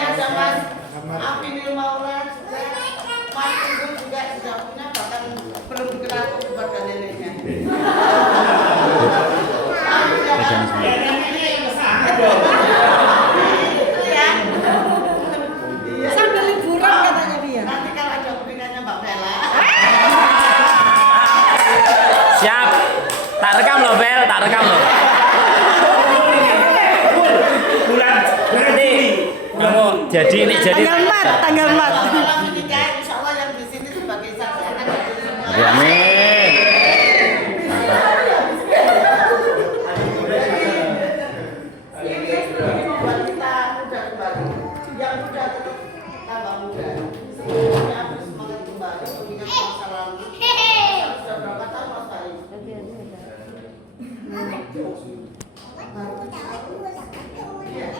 ini ada Mas Afinil Maula juga, Mas Ibu juga sudah punya, bahkan belum dikenal kepada neneknya. Neneknya yang besar. Itu ya. Sambil liburan katanya dia. Nanti kalau ada pernikahannya Mbak Bella. Siap. Tak rekam loh, Bel, tak rekam loh. Bulan Nanti kamu jadi ini jadi. Tanggal 4. Kalau menikah, insya Allah yang di sini sebagai saksi akan hadir semua. Ya, amin. Ini membuat kita muda kembali. Yang muda tetap tambah muda. Semuanya aku semangat kembali mengingat masa lalu. Sudah berapa tahun Mas Bayu? Iya.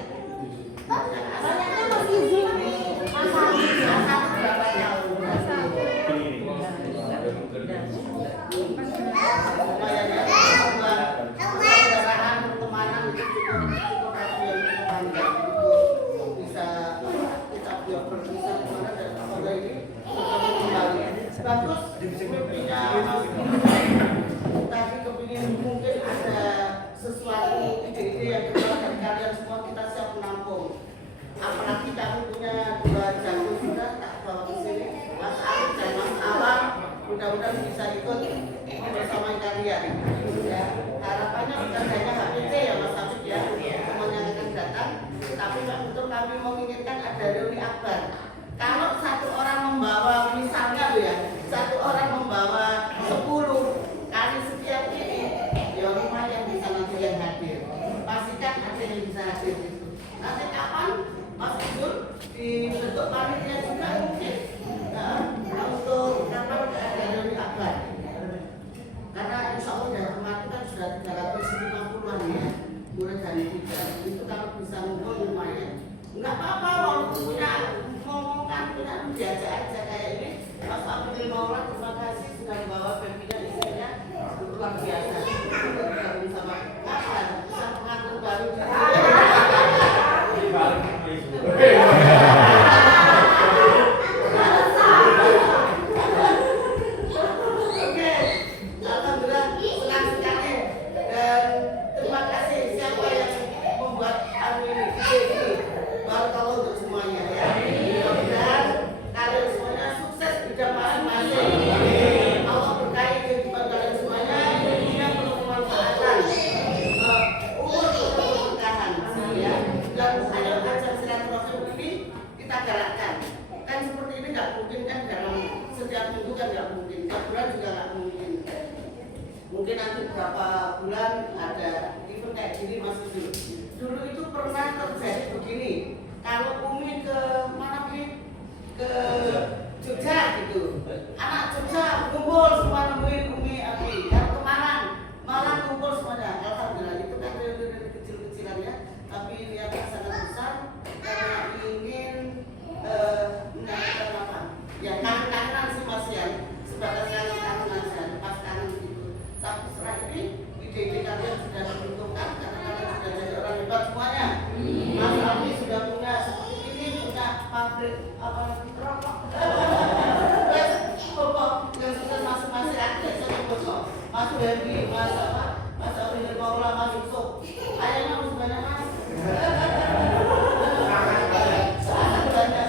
Bagus, mimpinya tadi kepingin mungkin ada sesuatu ide-ide yang keluar dari kalian semua, kita siap menampung. Apalagi kami punya 2 jago juga, tak bawa ke sini, Mas Arif dan Mas Alam, mudah-mudahan bisa ikut bersama kalian. Ya, harapannya bukan hanya HPT ya Mas Arif ya, semuanya akan datang, tapi untuk kami menginginkan ada reuni akbar. Kalau satu orang membawa, misalnya loh ya, satu orang membawa 10 kali sekian ini, ya lumayan bisa nanti yang hadir. Pastikan ada yang bisa hadir itu. Nanti kapan Mas Igun dibentuk panitia juga mungkin untuk kapan ada reuni akbar. Karena insya Allah dari kemarin kan sudah 350-an ya, mulai dari 3. Itu kalau bisa ngumpul lumayan. Enggak apa-apa, walaupun punya ngomongan, punya biasa aja kayak ini. Mas Afinil Maula, terima kasih sudah membawa babynya, istrinya luar biasa. Bergabung sama kapan bisa pengantin baru di Oke, alhamdulillah senang sekali dan terima kasih siapa yang membuat ini. Barakallah untuk semuanya ya. Mudah-mudahan kalian semuanya sukses di bidang masing-masing. Allah berkahi kehidupan kalian semuanya. Dunia penuh kemanfaatan, umur penuh keberkahan ya. Dan ayo ajak silaturahim ini kita galakkan. Kan seperti ini nggak mungkin kan dalam setiap minggu kan nggak mungkin. Setiap bulan juga nggak mungkin. Mungkin nanti beberapa bulan ada event kayak gini masih dulu. Dulu itu pernah terjadi begini. Kalau Umi ke mana nih? Ke Jogja gitu. Anak Jogja kumpul semua nemuin Umi Abi. Kalau ke Malang kumpul semuanya. Alhamdulillah itu kan reuni kecil-kecilan ya. Tapi niatnya sangat besar karena ingin menyampaikan apa? Ya kangen-kangenan sih Mas Yan. Sebatas kangen-kangenan saja, pas kangen gitu. Tapi setelah ini ide-ide kalian sudah dibentukkan karena kalian sudah jadi orang hebat semuanya. Mas Abi sudah punya seperti ini, punya pabrik apa rokok. Pokok yang sudah masing-masing ada satu pokok. Mas Dewi, Mas apa? Mas Afinil Maula, Mas Yusuf. Ayahnya harus banyak Mas. Sangat banyak.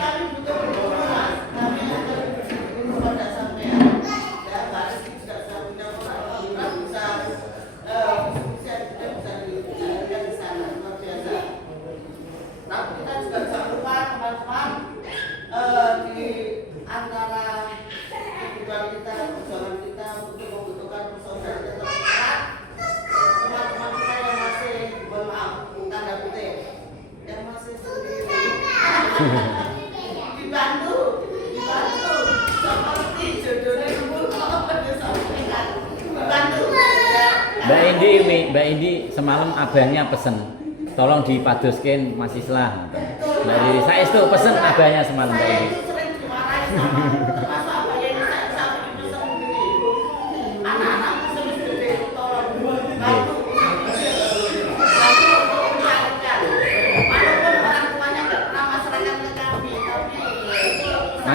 Kami butuh berkumpul Mas. Kami akan berkumpul pada sampean. Dan baris juga sudah punya alhamdulillah bisa bisa dijalankan di sana luar biasa. Tapi kita juga jangan lupa teman-teman di antara kehidupan kita, perjuangan kita untuk membutuhkan persaudaraan terdekat. Teman-teman kita yang masih, mohon maaf, tanda kutip, yang masih sendiri, dibantu seperti jodohnya dulu kalau disampaikan, dibantu. Mbak Indi semalam abangnya pesen tolong dipadoskin Mas Islam. Mbak Indi saya itu pesen abangnya semalam Mbak Saya Indi. itu sering dimarahin sama termasuk apa yang saya sampai pesen begini. Anak-anak pesen gede, tolong bantu. Bantu untuk mencarikan. Walaupun orang tuanya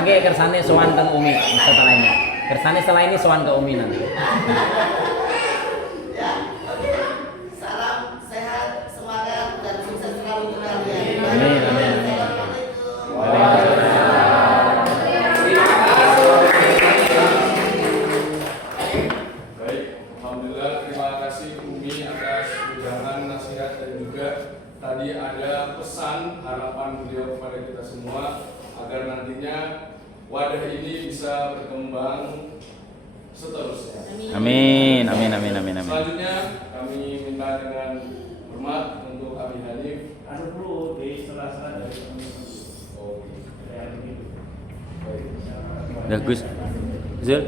mangke kersane sowan teng Umi setelah ini. Kersane setelah ini sowan ke Umi nanti. Ya, oke. Salam sehat, semangat dan sukses selalu untuk kalian. Amin, amin, amin. Assalamualaikum. Baik, alhamdulillah, terima kasih Umi atas ujangan, nasihat dan juga tadi ada pesan harapan beliau kepada kita semua agar nantinya wadah ini bisa berkembang seterusnya. Amin, amin, amin, amin, amin. Selanjutnya kami minta dengan hormat untuk Abi Hanif. Anu perlu di setelah-setelah dari teman-teman. Oke. Kayak begitu. Baik. Dah Gus. Zul.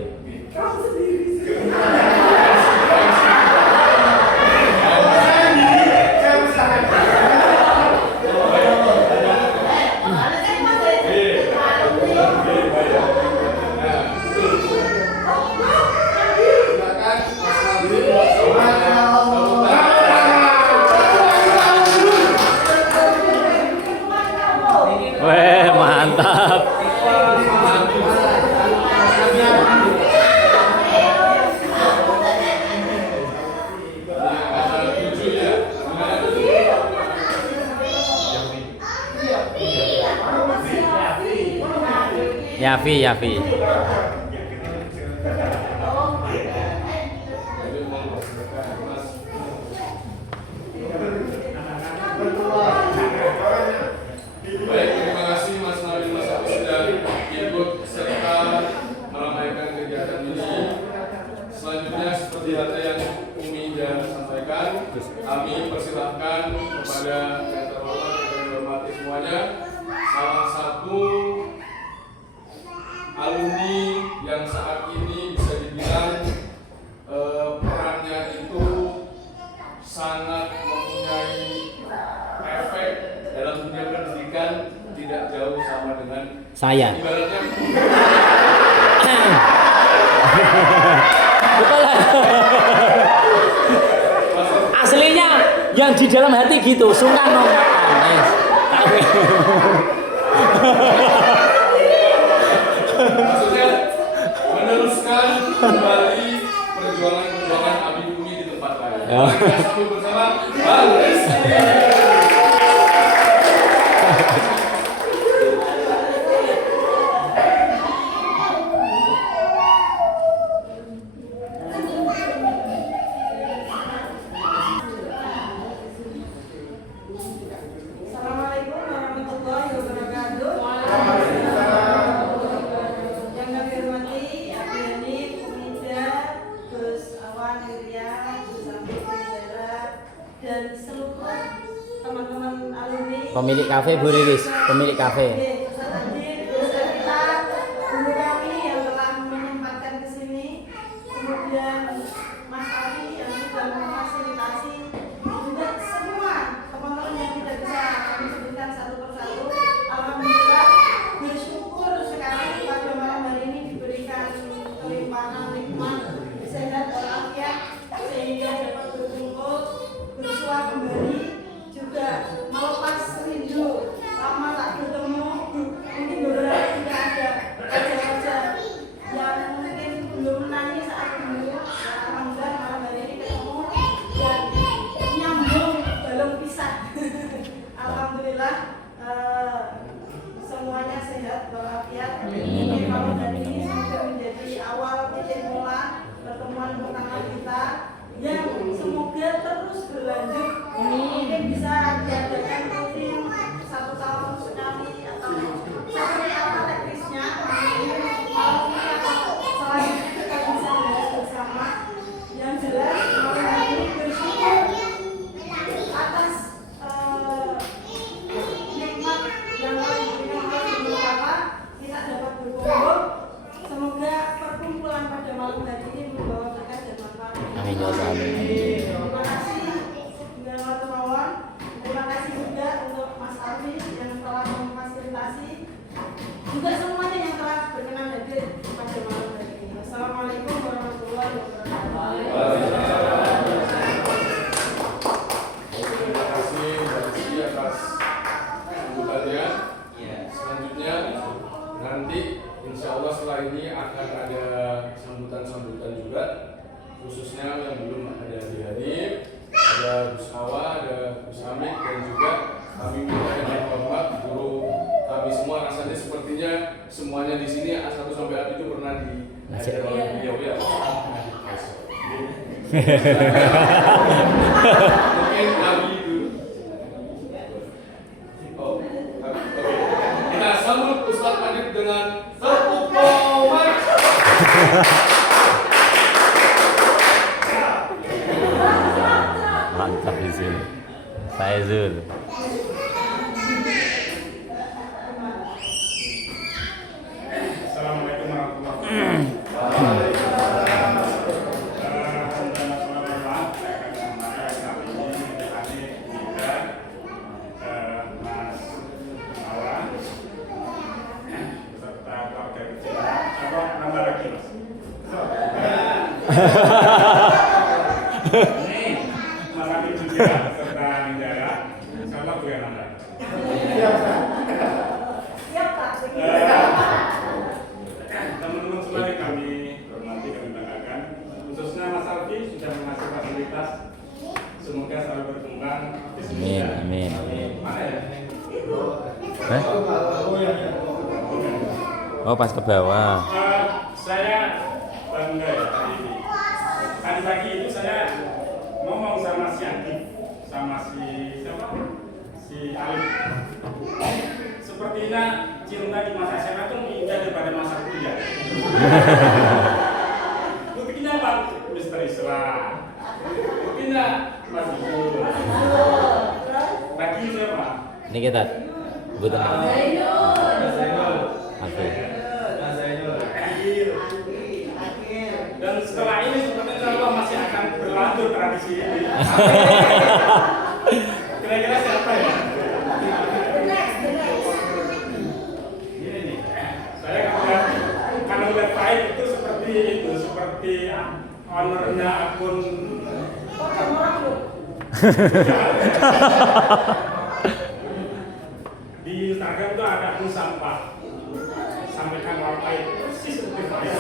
Weh, mantap. Yafi, Yafi. Baik, terima kasih Mas Nabil Mas Abi sudah ikut serta meramaikan kegiatan ini. Selanjutnya seperti data yang Umi dan sampaikan, kami persilahkan kepada yang terhormat dan yang dihormati semuanya, salah satu alumni yang saat ini bisa dibilang perannya itu sangat mempunyai efek dalam dunia pendidikan, tidak jauh sama dengan Saya. ibaratnya Aslinya yang di dalam hati gitu, sungkan ngomongkan. maksudnya meneruskan kembali perjuangan Abi Umi di tempat lain. Mari kita sambut bersama Bang Rizky. Assalamualaikum warahmatullahi wabarakatuh. Yang kami hormati Abi Hanif, Umida, Gus Awan, Wirya, Gus Amir, dan seluruh teman-teman alumni. Pemilik kafe Bu Riris, pemilik kafe. Ustaz Adit, Ustaz kita, guru kami yang telah menyempatkan ke sini, kemudian Mas Ali yang sudah memfasilitasi, juga semua teman-teman yang tidak bisa kami sebutkan satu persatu. Alhamdulillah bersyukur sekali pada malam hari ini diberikan kelimpahan nikmat sehat walafiat sehingga dapat berkumpul bersua kembali, juga melepas rindu lama tak bertemu. Mungkin beberapa juga ada wajah-wajah yang mungkin belum menangis saat dulu. Alhamdulillah malam hari ini ketemu dan nyambung belum pisah. Alhamdulillah semuanya sehat walafiat. Ini malam hari ini semoga menjadi awal titik mula pertemuan pertama kita yang semoga terus berlanjut. Mungkin bisa diadakan rutin 1 tahun sekali atau seperti apa teknisnya. Malam ini atau selanjutnya kita bisa bahas bersama. Yang jelas malam hari ini bersyukur atas nikmat yang telah diberikan oleh Ibu Kala, kita dapat berkumpul. Semoga perkumpulan pada malam hari ini membawa berkah dan manfaat. Amin ya Allah, amin. Terima kasih dengan teman-teman. Terima kasih juga untuk Mas Arfi yang telah memfasilitasi, juga semuanya yang telah berkenan hadir pada malam hari ini. Wassalamualaikum warahmatullahi wabarakatuh. Terima kasih Mbak Rizky atas sambutannya. Selanjutnya nanti insya Allah setelah ini akan ada sambutan-sambutan juga, khususnya yang belum ada di Hanif, ada Gus Awa, ada Gus Amik, dan juga kami minta yang terhormat guru kami semua. Rasanya sepertinya semuanya di sini A1 sampai A7 itu pernah diajar oleh beliau ya. Mungkin Abi dulu. Oh, oke. Kita sambut Ustadz Adib dengan tepuk tangan. Mantap di sini. Saya Zul. Assalamualaikum warahmatullahi wabarakatuh. Mas Adi juga serta Ninjaya, sama gue Nanda. Teman-teman semua yang kami hormati, kami banggakan, khususnya Mas Alfi sudah mengasih fasilitas, semoga selalu berkembang. Amin, amin, amin. Mana ya? Hah? Oh, pas ke bawah. Saya bangga ya hari ini. Tadi pagi itu saya ngomong sama si Adib, sama si siapa? Si Alif. Sepertinya cinta di masa SMA itu indah daripada masa kuliah. Buktinya Pak Mister Isra. Buktinya Mas Ibu. Lagi siapa? Ini kita butuh apa? Oke. Dan setelah ini sepertinya Allah masih akan berlanjut tradisi ini. Kira-kira siapa ya? Ini nih, saya karena melihat Faid itu seperti ownernya akun. Di Instagram itu ada akun sampah. Sampaikan Faid persis seperti Faid.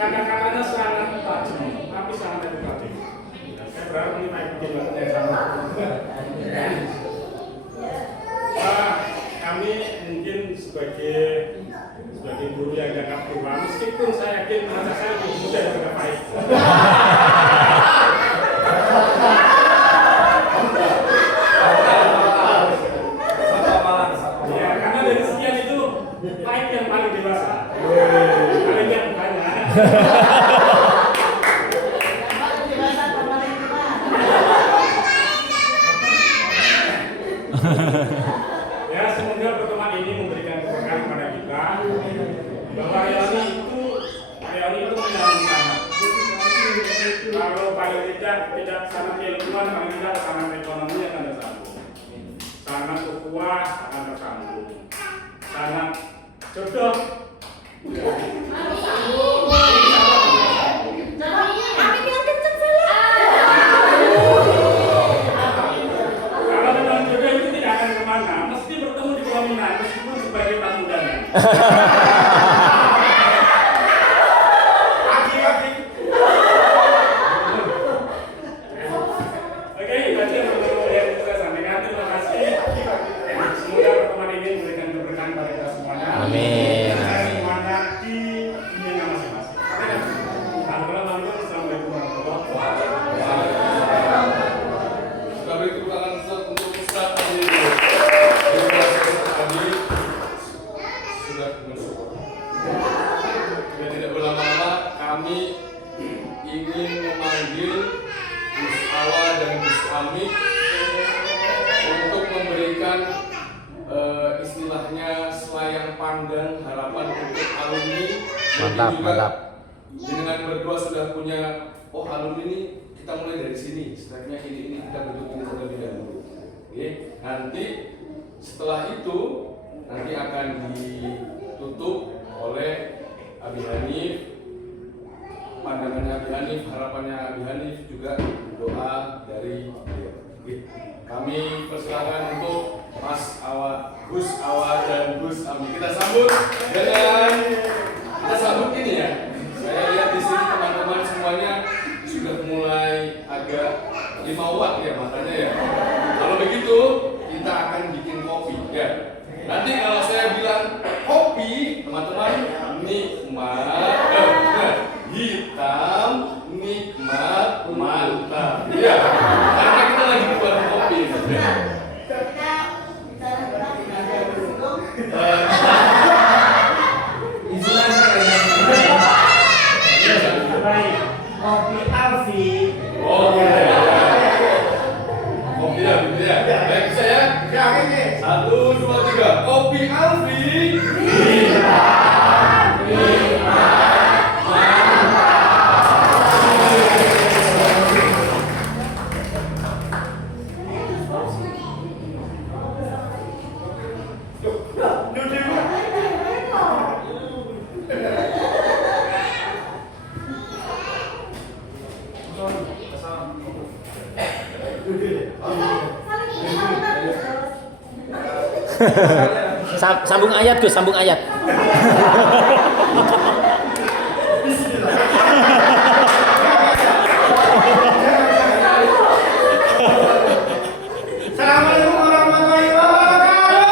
Kata-katanya sangat tajam, tapi sangat edukatif. Saya berharap ini Pak Ibu yang sama. Kami mungkin sebagai guru yang dianggap tua, meskipun saya yakin masa saya lebih muda daripada Pak Ibu. Ya, karena dari sekian itu Pak Ibu yang paling dewasa. Paling yang mukanya. Ya, semoga pertemuan ini memberikan keberkahan kepada kita bahwa reuni itu menyambungkan. Kalau paling tidak sangat keilmuan, paling tidak sangat ekonomi akan tersambung, sangat ukhuwah akan tersambung, sangat jodoh. Kalau memang jodoh itu tidak akan kemana, mesti bertemu di pelaminan meskipun sebagai tamu undangan. Lagi. Oke, itu aja yang bisa saya sampaikan. Terima kasih. Semoga pertemuan ini memberikan keberkahan pada kita semuanya. Amin. Semuanya di dunia masing-masing. Assalamualaikum warahmatullahi wabarakatuh. Kita beri tepuk tangan untuk Ustadz Adib. Terima kasih Ustadz Adib sudah mensupport. Dan tidak berlama-lama, kami ingin memanggil Gus Awa dan Gus Amik untuk memberikan istilahnya selayang pandang harapan untuk alumni. Mantap, Juga mantap. dengan berdua sudah punya, oh alumni ini kita mulai dari sini, setelahnya ini kita bentuk ini terlebih dahulu. Oke, nanti setelah itu nanti akan ditutup oleh Abi Hanif, pandangannya Abi Hanif, harapannya Abi Hanif, juga doa dari beliau. Oke. Kami persilakan untuk Mas Awa Gus Awa dan Gus Ami. Kita sambut ini ya. Saya lihat di sini teman-teman semuanya sudah mulai agak 5 watt ya matanya ya. Kalau begitu kita akan bikin kopi ya. Nanti kalau saya bilang kopi, teman-teman nikmat, hitam, nikmat, mantap. Ya, karena kita lagi buat kopi. Kopi Alfi. Oh, kopi ya, gitu ya. Baik saya. Ya, ini. 1, 2, 3. Kopi Alfi. Sambung ayat Gus, sambung ayat. Assalamualaikum warahmatullahi wabarakatuh.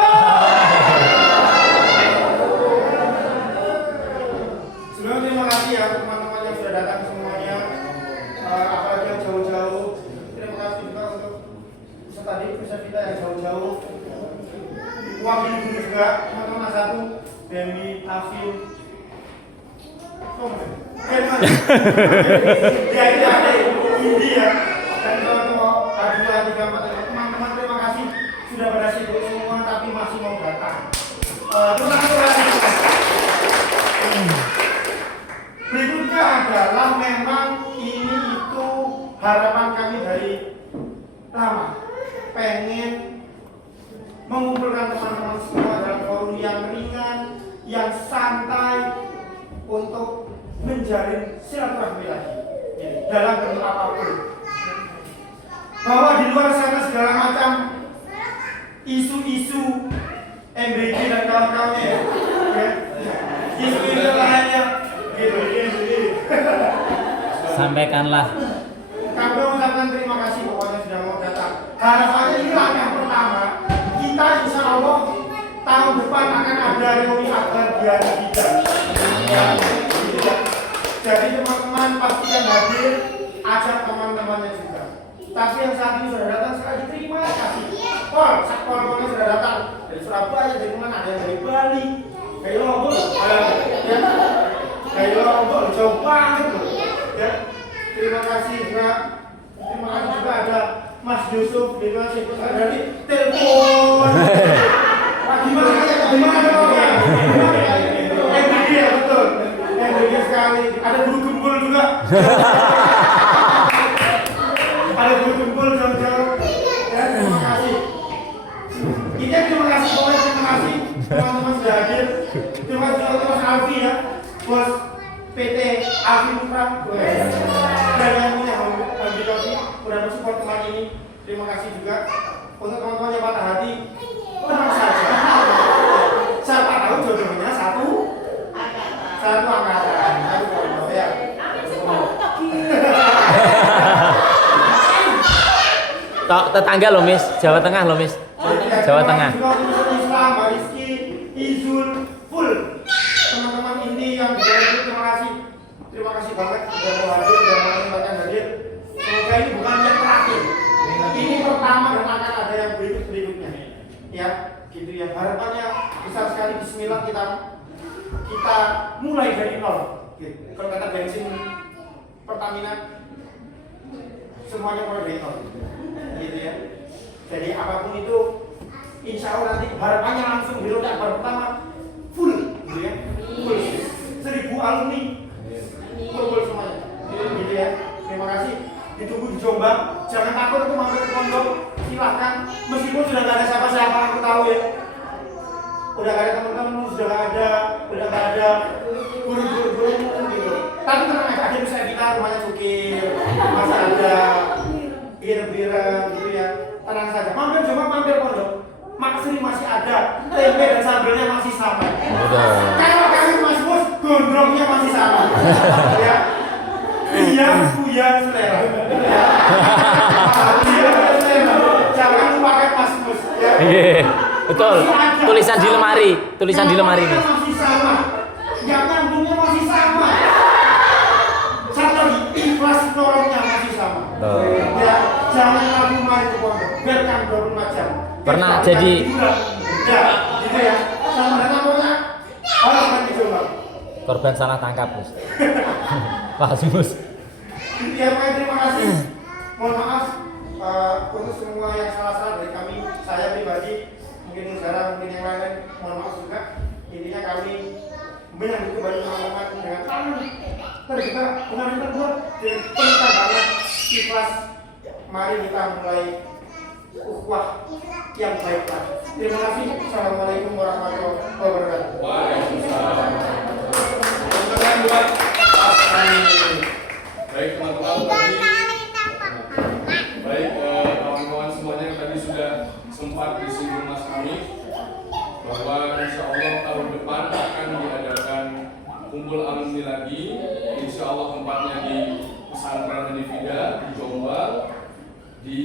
Sebelumnya terima kasih ya teman-teman yang sudah datang semuanya, apalagi yang jauh-jauh. Terima kasih juga untuk peserta kita yang jauh-jauh. Wakil guru juga teman-teman satu, Demi, Afin. Ya ini ada Indi ya. Dan teman-teman A2, A3, 4, teman-teman terima kasih sudah pada sibuk semua tapi masih mau datang. Terima kasih. Berikutnya adalah memang ini itu harapan kami dari lama, pengen mengumpulkan teman-teman semua dalam forum yang ringan, yang santai untuk menjalin silaturahmi lagi dalam bentuk apapun. Bahwa di luar sana segala macam isu-isu MBG dan kawan-kawannya ya, isu-isu lainnya gitu. Sampaikanlah. Kami mengucapkan terima kasih pokoknya sudah mau datang. Harapannya ini yang pertama, kita insya Allah tahun depan akan ada reuni akbar biasa kita. Jadi teman-teman pastikan hadir, ajak teman-temannya juga. Tapi yang saat ini sudah datang sekali terima kasih. Pol sudah datang dari Surabaya, dari mana, ada yang dari Bali, dari Lombok, dari Lombok, jauh banget loh. Ya, terima kasih juga. Terima kasih juga ada Mas Yusuf, terima kasih dari telepon. Gimana? MBG ya betul. MBG sekali. Ada guru gembul juga. Ada guru gembul jauh-jauh. Ya, terima kasih. Ini terima kasih pokoknya terima kasih teman-teman sudah hadir. Terima kasih juga Mas Alfi ya, bos PT Alfi Putra. Dan yang punya Alfi udah mensupport teman ini. Terima kasih juga untuk teman-teman yang patah hati. Tenang saja. Siapa tahu jodohnya satu angkatan, satu pondok ya. Tetangga loh Miss, Jawa Tengah loh Miss. Jawa Tengah. Islam, Rizky, Izul, full. Teman-teman ini yang berhadir, terima kasih banget sudah mau hadir dan menyempatkan hadir. Semoga ini bukan yang terakhir. Ini pertama dan akan ada yang berikutnya. Ya, gitu ya. Harapannya besar sekali. Bismillah kita mulai dari nol. Gitu. Kalau kata bensin Pertamina, semuanya mulai dari nol. Gitu ya. Jadi apapun itu, insya Allah nanti harapannya langsung di roda pertama full, gitu ya. Full 1000 alumni, full semuanya. Gitu ya. Terima kasih. Ditunggu di Jombang. Jangan takut untuk mampir ke pondok. Silahkan. Meskipun sudah nggak ada siapa-siapa, aku tahu ya. Udah nggak ada teman-teman, udah nggak ada guru-guru gitu. Tapi tenang aja, akhirnya bisa kita rumahnya cukir, masih ada bir-biran gitu ya. Tenang saja. Mampir pondok. Maksud asli masih ada, tempe dan sambelnya masih sama. Betul. Kalau kami Mas Mus, gondrongnya masih sama. Ya. Iya, selera. Ya. Iya, selera. Jangan lupakan Mas Mus. Ya. Iya, betul. Tulisan di lemari nih. Masih sama. Yang kandungnya masih sama. Satu lagi, ikhlas nolongnya masih sama. Betul. Ya, jangan lalu mari ke pondok. Biarkan 24 jam. Pernah jadi Ya, gitu ya. Sama dengan pokoknya orang akan dicoba. korban salah tangkap, Gus. Pak Mus. Ya, Pak, terima kasih. Mohon maaf untuk semua yang salah-salah dari kami, saya pribadi, mungkin Zara, mungkin yang lain, mohon maaf juga. Intinya kami menyambut kembali teman-teman dengan terbuka, kemarin terbuat dengan penuh banget ikhlas. Mari kita mulai ukhuwah yang baiklah. Terima kasih. Assalamualaikum warahmatullahi wabarakatuh. Waalaikumsalam. Teman-teman buat baik teman-teman tadi, baik kawan-kawan semuanya yang tadi sudah sempat disinggung Mas kami bahwa insya Allah tahun depan akan diadakan kumpul alumni lagi. Insya Allah tempatnya di pesantren Hanifida di Jombang, di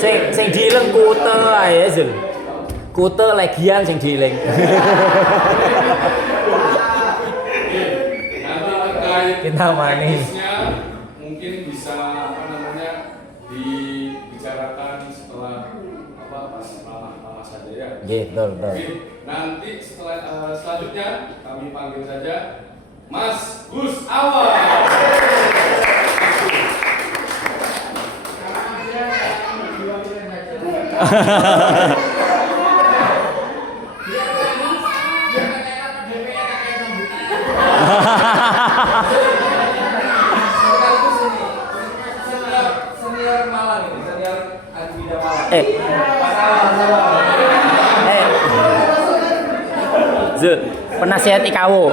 Sing diiling kute ae, Zul. Kute legian sing diiling. Nanti terkait Kita manis. teknisnya mungkin bisa dibicarakan setelah pas lama saja ya. Betul. Oke, nanti setelah selanjutnya kami panggil saja Mas Gus Awal. Senior Malang ini, senior Hanifida Malang. Zul, penasihat IKAWO.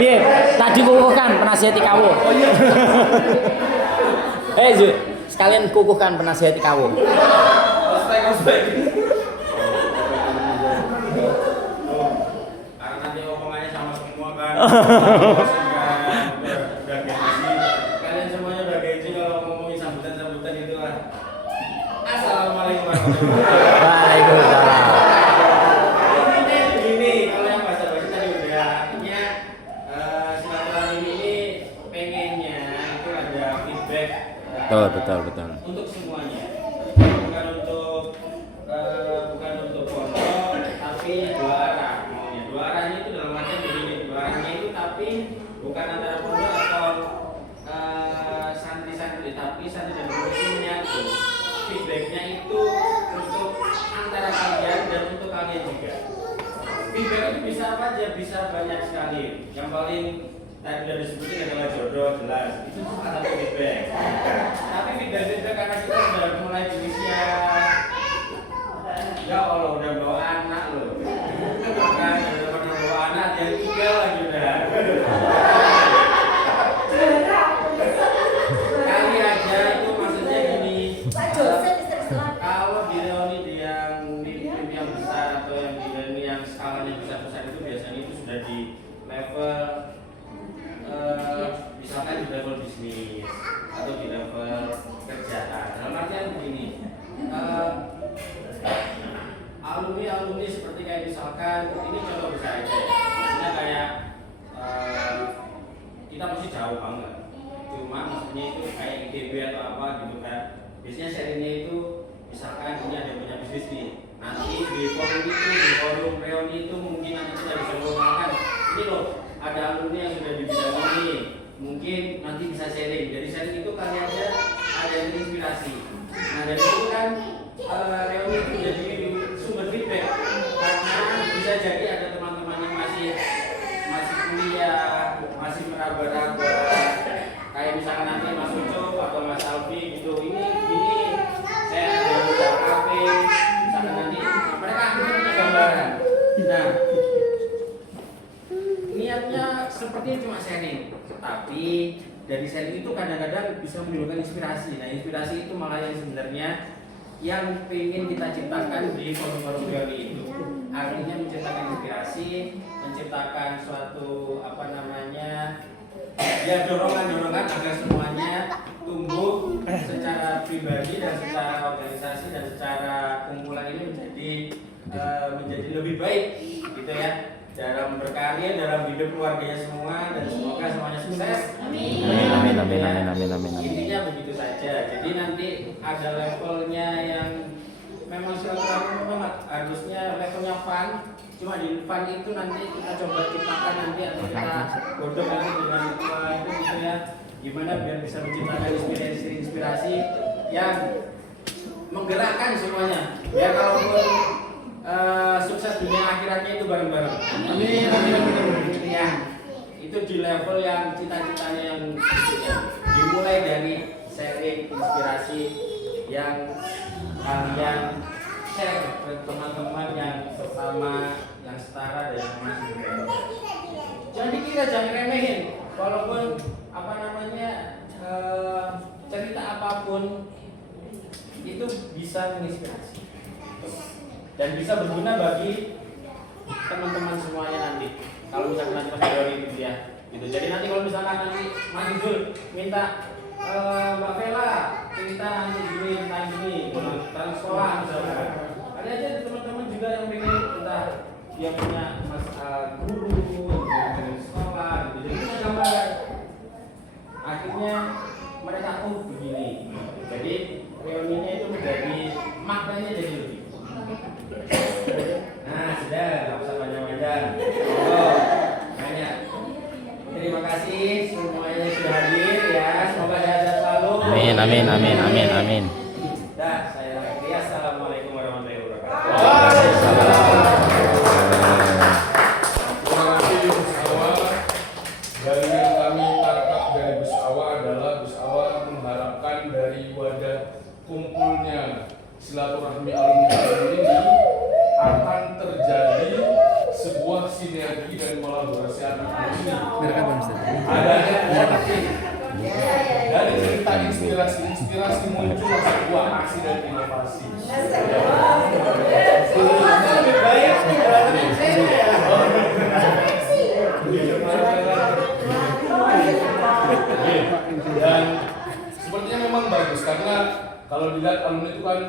Piye? Tadi kukuhkan penasihat IKAWO. Zul, sekalian kukuhkan penasihat IKAWO. Karena nanti omongannya sama semua kan. Udah gengsi. Kalian semuanya udah gengsi kalau ngomongin sambutan itu lah. Assalamualaikum warahmatullahi wabarakatuh. Waalaikumsalam. Ini kalau yang bahasa-bahasa tadi udah artinya silaturahmi ini pengennya itu ada feedback. Betul. Untuk semuanya, bukan untuk pondok, tapi dua arah maunya. Dua arahnya itu dalam artian begini, dua arahnya itu tapi bukan antara pondok atau santri-santri, tapi santri dan pondok itu menyatu. Feedbacknya itu untuk antara kalian dan untuk kalian juga. Feedback itu bisa apa aja, bisa banyak sekali. Yang paling tadi sudah disebutin adalah jodoh, jelas. Itu cuma satu feedback. Tapi feedback karena kita sudah mulai di usia, ya Allah udah bawa anak loh. Kan udah pernah bawa anak yang 3 lagi udah. Kali aja itu maksudnya gini. Kalau di reuni yang besar atau yang di reuni yang skalanya besar-besar itu biasanya itu sudah di level misalkan di level bisnis atau di level kerjaan. Dalam artian begini, alumni seperti kayak misalkan ini contoh besar aja ya. Maksudnya kayak kita masih jauh banget. Cuma maksudnya itu kayak ITB atau apa gitu kan. Biasanya serinya itu misalkan ini ada punya bisnis nih. Nanti di forum reuni itu mungkin nanti kita bisa mengenalkan ini loh, ada alumni yang sudah di bidang ini. Mungkin nanti bisa sharing. Dari sharing itu kali aja ada yang inspirasi. Nah dari itu kan reuni itu jadi sumber feedback karena bisa jadi ada teman-teman yang masih kuliah, masih meraba-raba. Kayak misalkan nanti Mas Ucup atau Mas Alfi gitu, ini saya ada buka kafe, misalkan nanti mereka akhirnya punya gambaran. Nah, niat kelihatannya sepertinya cuma sharing, tapi dari sharing itu kadang-kadang bisa menimbulkan inspirasi. Nah, inspirasi itu malah yang sebenarnya yang ingin kita ciptakan di forum-forum reuni itu. Artinya menciptakan inspirasi, menciptakan suatu ya dorongan-dorongan agar semuanya tumbuh secara pribadi dan secara organisasi dan secara kumpulan ini menjadi lebih baik gitu ya, dalam berkarya, dalam hidup keluarganya semua, dan semoga semuanya sukses. Amin, amin, amin, amin, amin, amin, amin. Intinya begitu saja. Jadi nanti ada levelnya yang memang silaturahmi banget, harusnya levelnya fun. Cuma di fun itu nanti kita coba ciptakan nanti, atau kita godok nanti dengan itu gitu ya, gimana biar bisa menciptakan inspirasi yang menggerakkan semuanya. Ya kalaupun sukses dunia akhiratnya itu bareng-bareng. Amin, amin, amin. Ya, itu di level yang cita-citanya yang dimulai dari sharing inspirasi yang kalian share ke teman-teman yang sesama, yang setara dan yang masih berbeda. Jadi kita jangan remehin, walaupun cerita apapun itu bisa menginspirasi dan bisa berguna bagi teman-teman semuanya nanti. Kalau misalkan nanti Mas Dori gitu ya, gitu. Jadi nanti kalau misalkan nanti Mas Zul minta Mbak Vela cerita nanti tentang gini, tentang sekolah misalkan, ada aja teman-teman juga yang pengen entah dia punya guru dari sekolah gitu. Jadi kita gambar, akhirnya mereka begini. Jadi reuninya itu menjadi maknanya jadi lebih. Nah, sudah, nggak usah panjang-panjang. Banyak. Terima kasih semuanya sudah hadir ya. Semoga sehat selalu. Amin, amin, amin, amin, amin. Dah, saya akhiri. Assalamualaikum warahmatullahi wabarakatuh. Terima kasih Gus Awa. Dari yang kami tangkap dari Gus Awa adalah Gus Awa mengharapkan dari wadah kumpulnya silaturahmi alumni ini akan terjadi sebuah sinergi dan kolaborasi antar alumni. Adanya dari cerita inspirasi muncul sebuah aksi dan inovasi. Lebih baik dan sepertinya memang bagus karena kalau dilihat alumni itu kan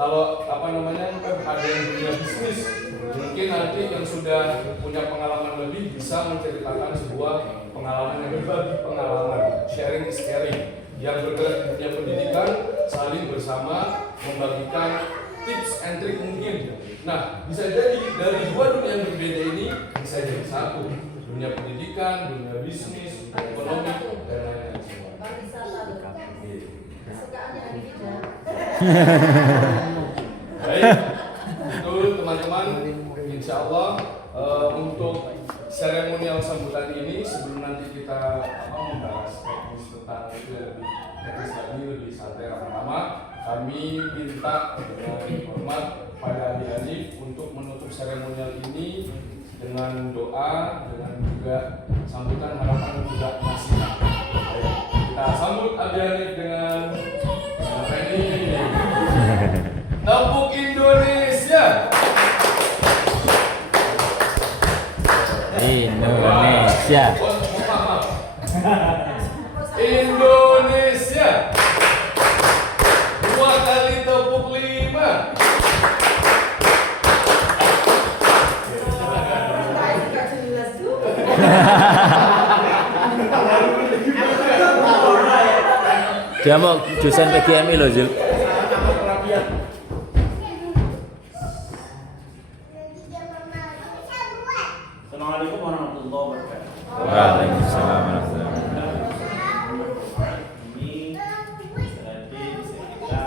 kalau ada yang punya bisnis, mungkin nanti yang sudah punya pengalaman lebih bisa menceritakan sebuah pengalaman yang berbagi pengalaman, sharing is caring, yang bergerak di dunia pendidikan saling bersama membagikan tips and trick mungkin. Nah, bisa jadi dari dua dunia yang berbeda ini bisa jadi satu, dunia pendidikan, dunia bisnis, ekonomi dan lain-lain semua. Baik, itu teman-teman, insya Allah untuk seremonial sambutan ini sebelum nanti kita membahas teknis tentang itu lebih teknis lagi, lebih santai lama-lama, kami minta dengan hormat pada adik-adik untuk menutup seremonial ini dengan doa, dengan juga sambutan harapan juga masih. Kita sambut adik-adik dengan apa ini? Tepuk Indonesia. Indonesia. Indonesia. 2 kali tepuk 5. Dia mau dosen PGMI loh, Zul. Assalamualaikum warahmatullahi wabarakatuh. Waalaikumsalam warahmatullahi Ini berarti bisa kita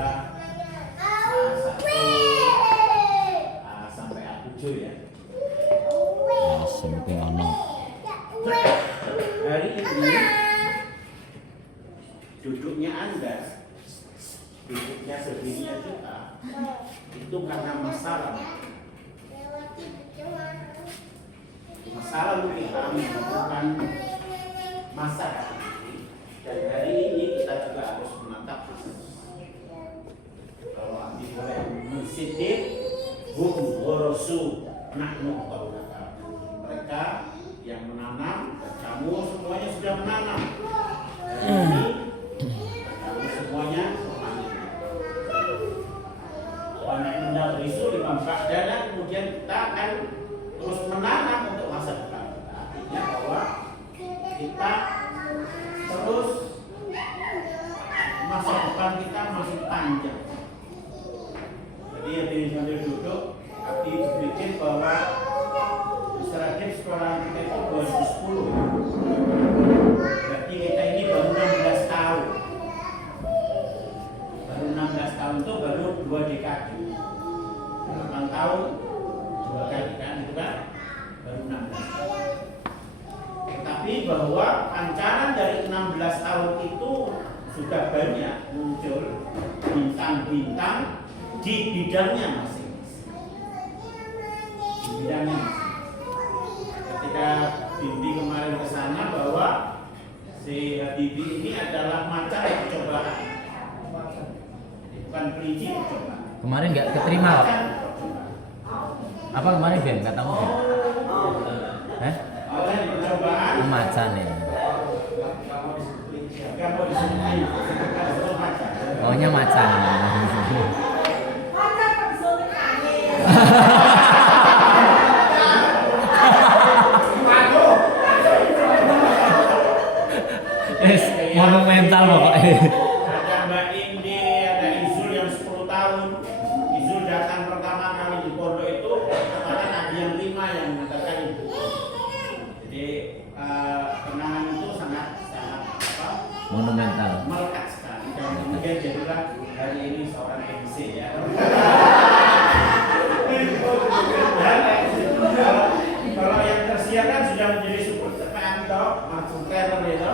A1 sampai A7 ya. Sampai ono. Hari ini duduknya Anda, duduknya sedunia kita itu karena masalah. masa lalu kita menemukan masa ini, dan hari ini kita juga harus menatap masa depan. Kalau Abi boleh mensitip hum warasu nahnu qaulaka, mereka yang menanam dan kamu semuanya sudah menanam. Hari ini kamu semuanya memanen. Wanahnu risu lima ba'dana, kemudian kita akan terus menanam untuk masa depan. Artinya bahwa kita terus masa depan kita masih panjang. Jadi hadirin sambil duduk, Abi berpikir bahwa Mr. sekolah kita itu 2010. Berarti kita ini baru 16 tahun. Baru 16 tahun itu baru 2 dekade. 8 tahun 2 kali kan, itu kan baru 16 tahun. Tetapi bahwa pancaran dari 16 tahun itu sudah banyak muncul bintang-bintang di bidangnya masing-masing. Di bidangnya masing-masing. Ketika Bimbi kemarin ke sana bahwa si Habibie ini adalah macan percobaan. Bukan kelinci percobaan. Kemarin nggak keterima kok. Apa kemarin Ben? Katamu Ben? Oleh percobaan. Macan ya. Kamu disebut macan. Maunya macan. Macan kok bisa nangis. Yes, monumental pokoknya. Ada Mbak Indi, ada Izul yang 10 tahun. Izul datang pertama kali di pondok itu, kemarin ada yang 5 yang mengatakan itu. Jadi kenangan itu sangat apa? Monumental. Melekat sekali. Dan kemudian jadilah hari ini seorang MC ya. Dan kalau yang tersiar kan sudah menjadi super tekan toh, masuk trainer itu.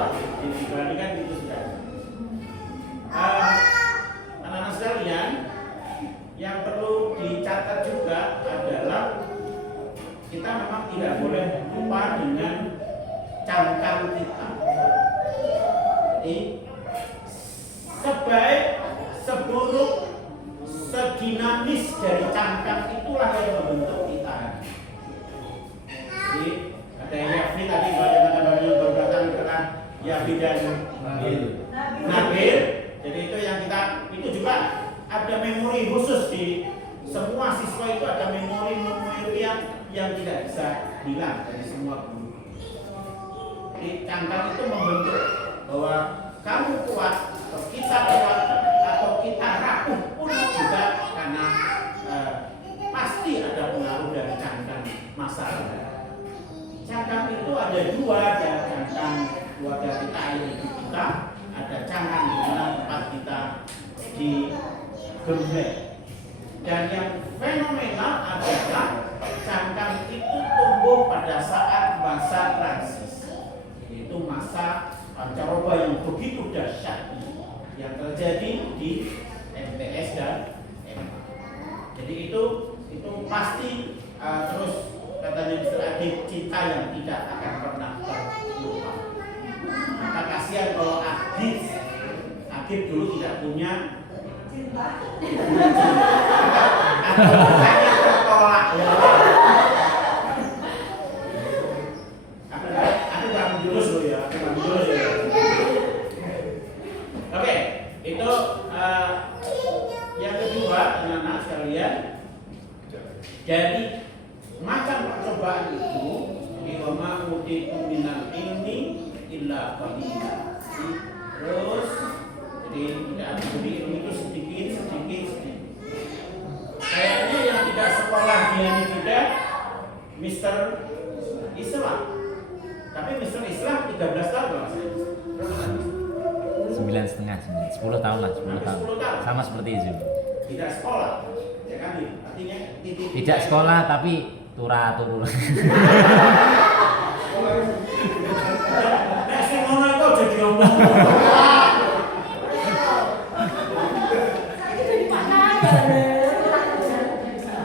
Jadi kan itu sudah. Anak-anak sekalian, yang perlu dicatat juga adalah kita memang tidak boleh lupa dengan cangkang kita. Jadi sebaik, seburuk, sedinamis dari cangkang itulah yang membentuk kita. Jadi ada Yafi tadi bagaimana baru datang karena Yafi dan Nabil. Jadi itu yang kita, itu juga ada memori khusus di semua siswa itu, ada memori yang tidak bisa hilang dari semua guru. Jadi cangkang itu membentuk bahwa kamu kuat atau kita kuat atau kita rapuh pun juga karena pasti ada pengaruh dari cangkang masa lalu. Cangkang itu ada dua, ada cangkang keluarga kita, hidup kita, ada cangkang di mana tempat kita digembleng. Dan yang fenomenal adalah cangkang itu tumbuh pada saat masa transisi, yaitu masa pancaroba yang begitu dahsyat yang terjadi di MTS dan MA. Jadi itu pasti terus katanya Mr. Adib, cinta yang tidak akan pernah terlupa. Maka kasihan kalau Adib dulu tidak punya Cinta. atau hanya tertolak ya. Aku nggak menjurus loh ya, aku nggak menjurus ya. Oke, itu yang kedua anak-anak sekalian, dari macam percobaan itu wama utitu minal ilmi illa qalila. Terus jadi tidak ada ilmu itu sedikit. Kayaknya yang tidak sekolah di ini juga Mr. Islam. Tapi Mr. Islam 13 tahun kalau saya. 9,5, 10 tahun lah, 10 tahun. Sama seperti Izul. Tidak sekolah, ya kan? Artinya Tidak sekolah tapi turu. Nek sing ngono iku aja diomong. Saya jadi mana?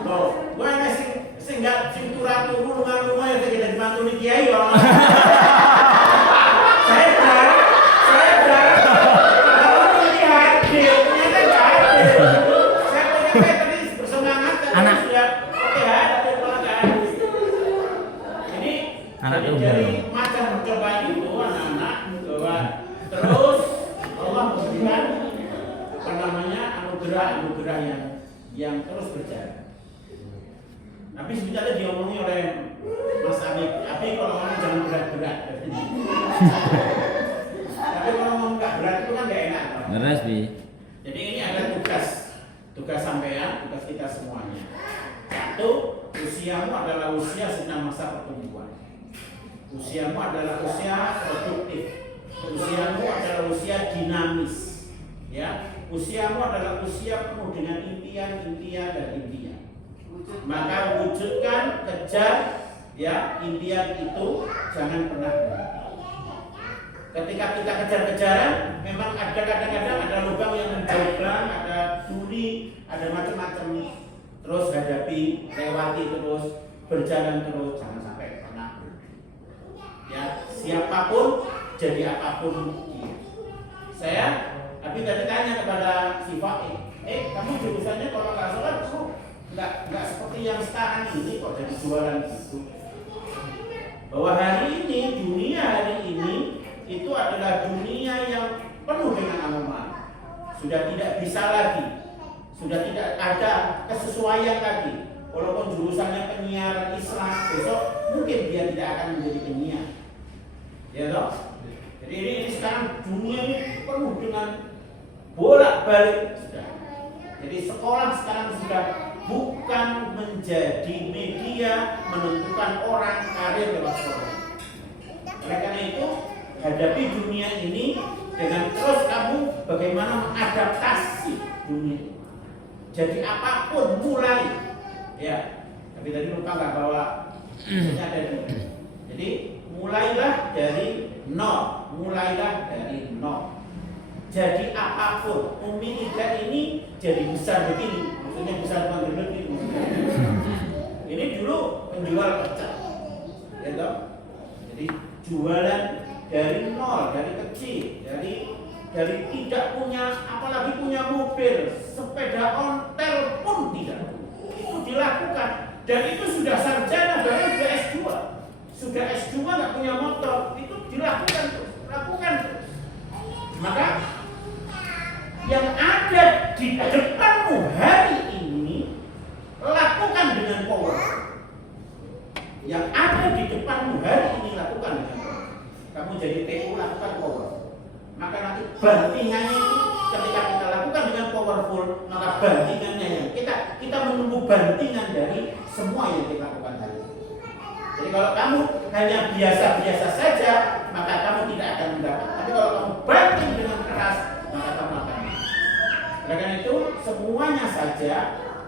Loh, gue nek sing gak sing turu lunga ya jadi mantu Anak Jadi tunggal. dari macam percobaan itu anak-anak bahwa terus Allah memberikan apa namanya anugerah yang terus berjalan. Tapi sebenarnya diomongi oleh Mas Abi kalau ngomong jangan berat-berat. Tapi kalau ngomong nggak berat itu kan nggak enak. Ngeres Bi. Jadi ini ada tugas sampean, tugas kita semuanya. Satu, usiamu adalah usia sedang masa pertumbuhan. Usiamu adalah usia produktif. Usiamu adalah usia dinamis. Ya, usiamu adalah usia penuh dengan impian dan impian. Maka wujudkan, kejar, ya impian itu jangan pernah berhenti. Ketika kita kejar-kejaran, memang ada kadang-kadang ada lubang yang menjoblang, ada duri, ada macam-macam. Terus hadapi, lewati terus, berjalan terus, jangan sampai pernah berhenti. Ya, siapapun, jadi apapun dia. Tapi tadi tanya kepada si Fakih, kamu jurusannya kalau nggak sholat, nggak seperti yang sekarang ini kok jadi jualan gitu. Bahwa hari ini, dunia hari ini itu adalah dunia yang penuh dengan anomali. Sudah tidak bisa lagi, sudah tidak ada kesesuaian lagi. Walaupun jurusannya penyiaran Islam, besok mungkin dia tidak akan menjadi penyiar. Ya toh? Jadi ini sekarang dunia ini penuh dengan bolak-balik sudah. Jadi sekolah sekarang sudah bukan menjadi media menentukan orang karir lewat sekolah. Oleh karena itu, hadapi dunia ini dengan terus kamu bagaimana mengadaptasi dunia. Jadi apapun mulai, ya. Tapi tadi lupa nggak bawa ada dulu. Jadi mulailah dari nol, Jadi apapun, Umi Ida ini jadi besar begini, maksudnya besar banget gitu. Ini dulu penjual pecel, ya toh? Jadi jualan dari nol, dari kecil, dari tidak punya, apalagi punya mobil, sepeda ontel pun tidak. Itu dilakukan, dan itu sudah sarjana, bahkan sudah S2, sudah S2 nggak punya motor, itu dilakukan terus, Maka yang ada di depanmu hari ini lakukan dengan power. Yang ada di depanmu hari ini lakukan dengan power. Kamu jadi TU lakukan power. Maka nanti bantingannya itu ketika kita lakukan dengan powerful, maka bantingannya yang kita menunggu bantingan dari semua yang kita lakukan hari ini. Jadi kalau kamu hanya biasa-biasa saja, maka kamu tidak akan mendapat. Tapi kalau kamu banting dengan keras, maka kamu akan. Oleh karena itu semuanya saja,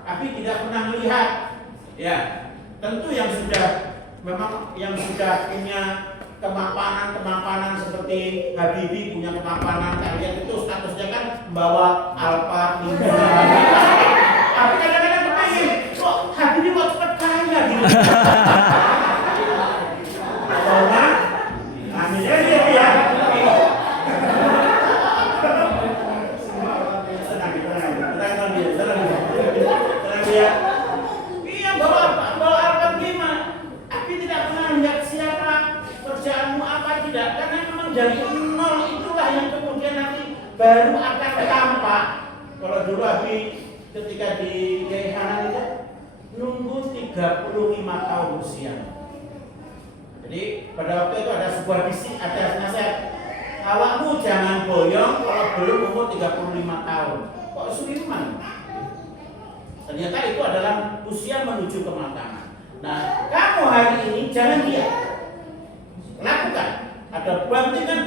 tapi tidak pernah melihat. Ya, tentu yang sudah punya kemapanan seperti Habibie punya kemapanan, kalian itu statusnya kan membawa Alfa, Linda. Tapi kadang-kadang kepengen, kok Habibie mau cepat kaya gitu. Karena akhirnya dia ya. Iya bawa Alfa gimana? Tapi tidak pernah lihat siapa kerjaanmu apa tidak, karena memang dari nol itulah yang kemudian nanti baru akan tampak. Kalau dulu Abi ketika di Hanan itu nunggu 35 tahun usia. Jadi pada waktu itu ada sebuah bisik, ada nasihat, awakmu jangan boyong kalau belum umur 35 tahun. Kok Sudirman? Ternyata itu adalah usia menuju kematangan. Nah, kamu hari ini jangan lihat, lakukan. Ada bantingan,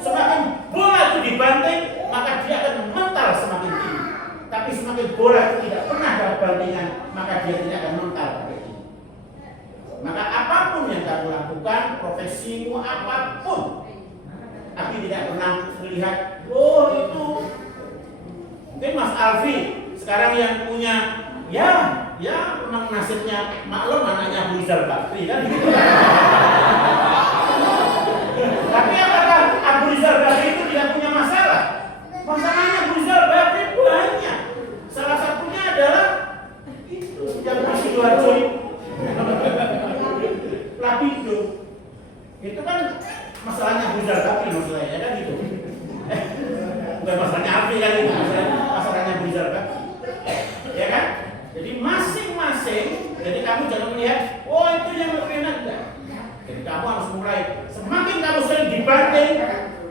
semakin bola itu dibanting, maka dia akan mental semakin tinggi. Tapi semakin bola itu tidak pernah ada bantingan, maka dia tidak akan mental pada tinggi. Maka apapun yang kamu lakukan, profesimu apapun, tapi tidak pernah melihat, oh itu mungkin Mas Alfi sekarang yang punya, ya memang nasibnya maklum anaknya Abu Rizal Bakri kan gitu. Tapi apakah Abu Rizal Bakri itu tidak punya masalah? Masalahnya Abu Rizal Bakri banyak. Salah satunya adalah itu yang di Sidoarjo, Lapindo. Itu kan masalahnya Buzar Bakri masalahnya kan gitu. Bukan masalahnya Afri kan itu, masalahnya Buzar Bakri. Ya kan? Jadi masing-masing, jadi kamu jangan melihat, oh itu yang lebih enak enggak. Jadi kamu harus mulai, semakin kamu sering dibanting,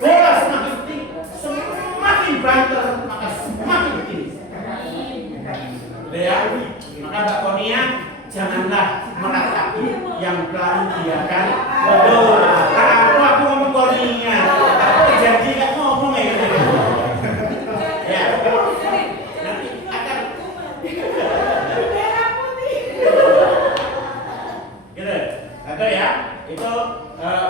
bola semakin tinggi, semakin banter, maka semakin tinggi. Ya, maka Mbak Konia janganlah meratapi yang pelarian. Betul. Kalau aku ngomong Konia, aku janji nggak ngomong ya. Ya, nanti akan gitu. Atau ya, itu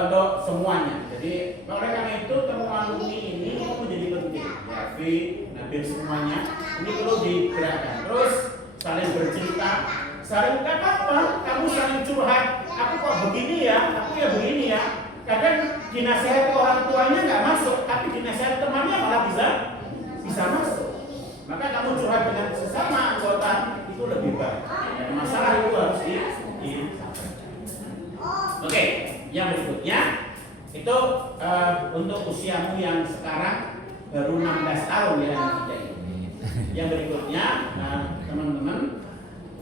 untuk semuanya. Jadi oleh karena itu temuan ini menjadi penting. Tapi Nabil semuanya ini perlu digerakkan. Terus saling bercerita, saling nggak apa-apa, kamu saling curhat. Aku kok begini ya, aku ya begini ya. Kadang dinasihati orang tuanya nggak masuk, tapi dinasihati temannya malah bisa masuk. Maka kamu curhat dengan sesama anggota itu lebih baik. Dan masalah itu harus Oke, yang berikutnya itu untuk usiamu yang sekarang baru 16 tahun ya yang tiga ini. Yang berikutnya, teman-teman,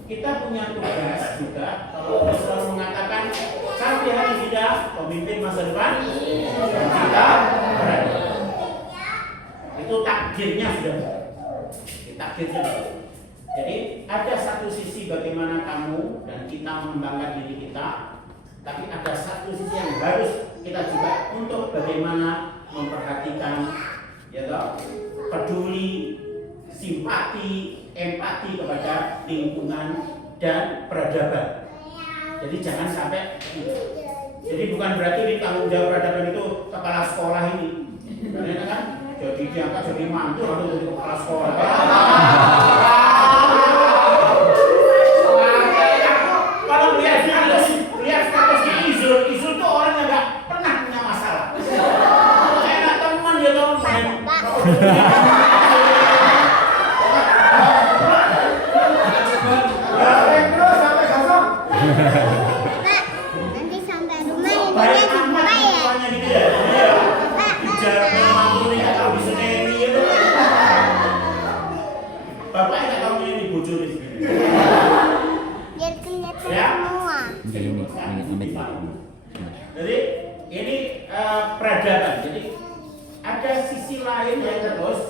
kita punya tugas juga. Kalau selalu mengatakan sampai hari tidak pemimpin masa depan kita berada. Itu takdirnya sudah. Takdirnya. Jadi ada satu sisi bagaimana kamu dan kita mengembangkan diri kita. Tapi ada satu sisi yang harus kita juga untuk bagaimana memperhatikan, ya toh, peduli, simpati, empati kepada lingkungan dan peradaban. Jadi jangan sampai, jadi bukan berarti di tanggung jawab peradaban itu kepala sekolah ini, karena kan jadi diangkat jadi mantu lalu jadi kepala sekolah. Kalau lihat statusnya Izul tuh orang yang nggak pernah punya masalah. Enak teman dia tuh main. Nanti sampai rumah ya Baik dia amat jumpa ya. rupanya gitu ya. Bicara mantu nih nggak tahu bisa neni itu. Bapak nggak tahu ini bocor di sini. Biar kelihatan Ya. semua. Jadi ini peradaban. Jadi ada sisi lain yang terus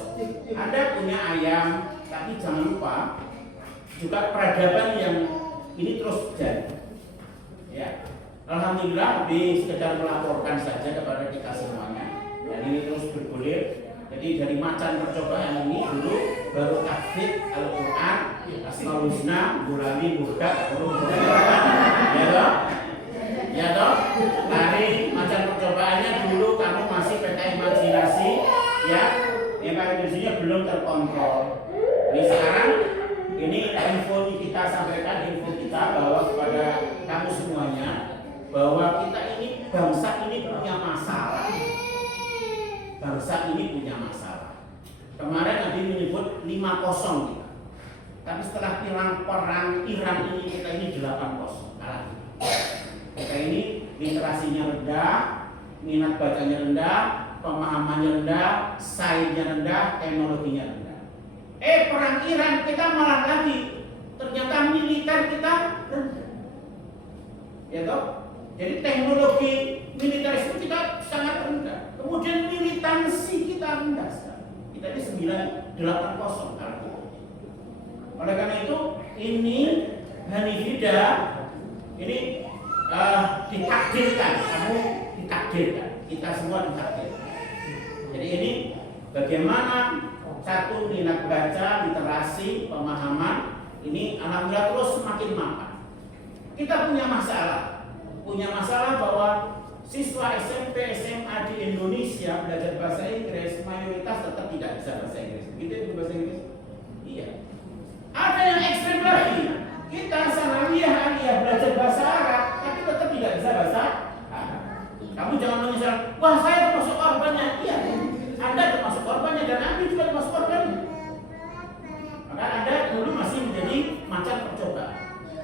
Anda punya ayam, tapi jangan lupa juga peradaban yang ini terus jadi. Ya, alhamdulillah lebih sekedar melaporkan saja kepada kita semuanya. Dan ini terus bergulir. Jadi dari macan percobaan ini dulu baru tahfidz Al-Quran, Asmaul Husna, Gulami, Burdak, ya toh? Ya toh? Dari macan percobaannya dulu kamu masih peta imajinasi, ya, yang imajinasinya belum terkontrol. Ini sekarang ini info kita sampaikan, info kita bahwa kepada kamu semuanya bahwa kita ini bangsa ini punya masalah. Bangsa ini punya masalah. Kemarin Nabi menyebut 5-0 kita. Tapi setelah perang Iran ini kita ini 8-0 kalah. Kita ini literasinya rendah, minat bacanya rendah, pemahamannya rendah, sains-nya rendah, teknologinya rendah. Perang Iran kita malah lagi ternyata militer kita rendah. Ya toh? Jadi teknologi militerisme kita sangat rendah. Kemudian militansi kita rendah sekali. Kita ini 9-8-0 kalau itu. Oleh karena itu ini Hanifida ini ditakdirkan, kamu ditakdirkan, kita semua ditakdirkan. Jadi ini bagaimana satu minat baca, literasi, pemahaman ini alhamdulillah terus semakin mapan. Kita punya masalah bahwa siswa SMP, SMA di Indonesia belajar bahasa Inggris mayoritas tetap tidak bisa bahasa Inggris. Begitu itu bahasa Inggris? Iya. Ada yang ekstrem lagi. Kita sanawiyah, aliyah belajar bahasa Arab, tapi tetap tidak bisa bahasa Arab. Kamu jangan menyesal, wah saya termasuk korbannya. Iya, Anda termasuk korbannya dan Anda juga termasuk korbannya. Maka Anda dulu masih menjadi macam percobaan.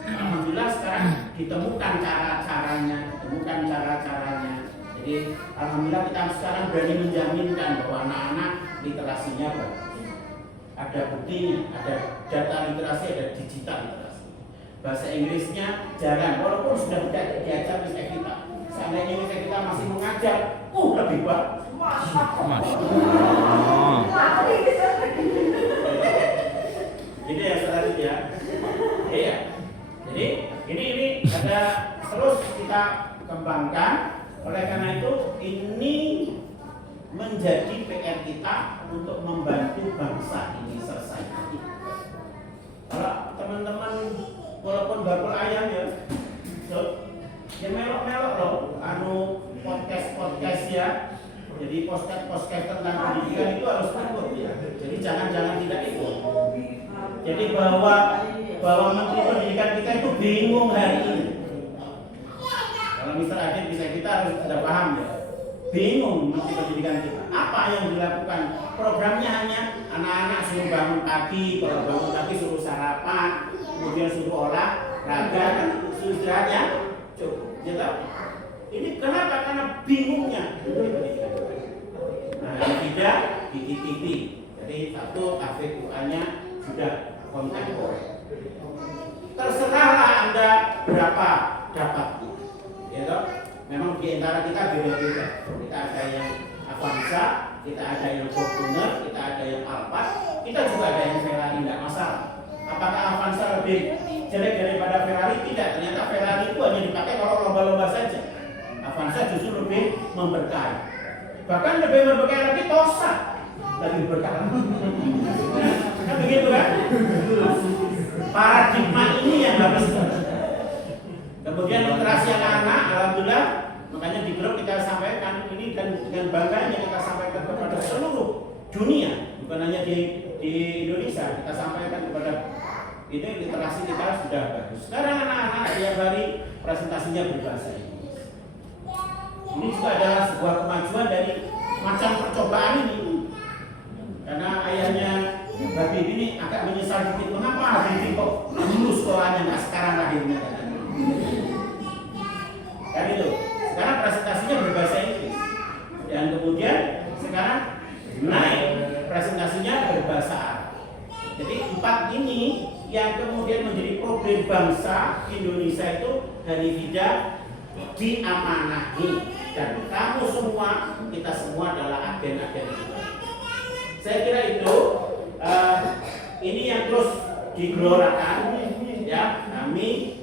Alhamdulillah sekarang ditemukan cara-caranya Jadi alhamdulillah kita sekarang berani menjaminkan bahwa anak-anak literasinya bagus. Ada buktinya, ada data literasi, ada digital literasi. Bahasa Inggrisnya jangan, walaupun sudah tidak diajar di kita. Seandainya kita masih mengajar, lebih bagus. Masya Allah. Jadi ya selanjutnya, iya. Jadi ini ada terus kita kembangkan. Oleh karena itu ini menjadi PR kita untuk membantu bangsa ini selesai. Kalau teman-teman walaupun bakul ayam ya, ya melok-melok loh, podcast ya. Jadi podcast tentang pendidikan itu harus ikut ya. Jadi jangan tidak ikut. Jadi bahwa Menteri Pendidikan kita itu bingung hari ini. Kalau Mr. Adit bisa kita harus sudah paham ya. Bingung Menteri Pendidikan kita. Apa yang dilakukan? Programnya hanya anak-anak suruh bangun pagi, kalau bangun pagi suruh sarapan, kemudian suruh olahraga, suruh istirahat ya. Cukup. Ya tahu? Ini kenapa? Karena bingungnya. Nah, yang tidak di jadi satu KVQA-nya sudah kontemporer. Terserahlah Anda berapa dapat. Ya toh? Memang di antara kita beda-beda. Kita ada yang Avanza, kita ada yang Fortuner, kita ada yang Alphard, kita juga ada yang Ferrari, tidak masalah. Apakah Avanza lebih jelek daripada Ferrari? Tidak. Ternyata Ferrari itu hanya dipakai kalau lomba-lomba saja. Avanza justru lebih memberkahi. Bahkan lebih berberkah lagi Tosa lebih berkah. Kan begitu kan? Paradigma ini yang harus. Kemudian literasi anak-anak, alhamdulillah, makanya di grup kita sampaikan ini dan dengan bangganya kita sampaikan kepada seluruh dunia, bukan hanya di Indonesia. Kita sampaikan kepada ini literasi kita sudah bagus. Sekarang anak-anak tiap hari presentasinya berbahasa Inggris. Ini juga adalah sebuah kemajuan dari macam percobaan ini. Karena ayahnya Babi ini agak menyesal dikit, mengapa Habibie kok lulus sekolahnya nggak sekarang lahirnya. Kan itu. Sekarang presentasinya berbahasa Inggris. Dan kemudian sekarang naik presentasinya berbahasa Arab. Jadi 4 ini yang kemudian menjadi problem bangsa Indonesia itu dari tidak diamanahi. Dan kamu semua, kita semua adalah agen-agen itu. Saya kira itu ini yang terus digelorakan ya kami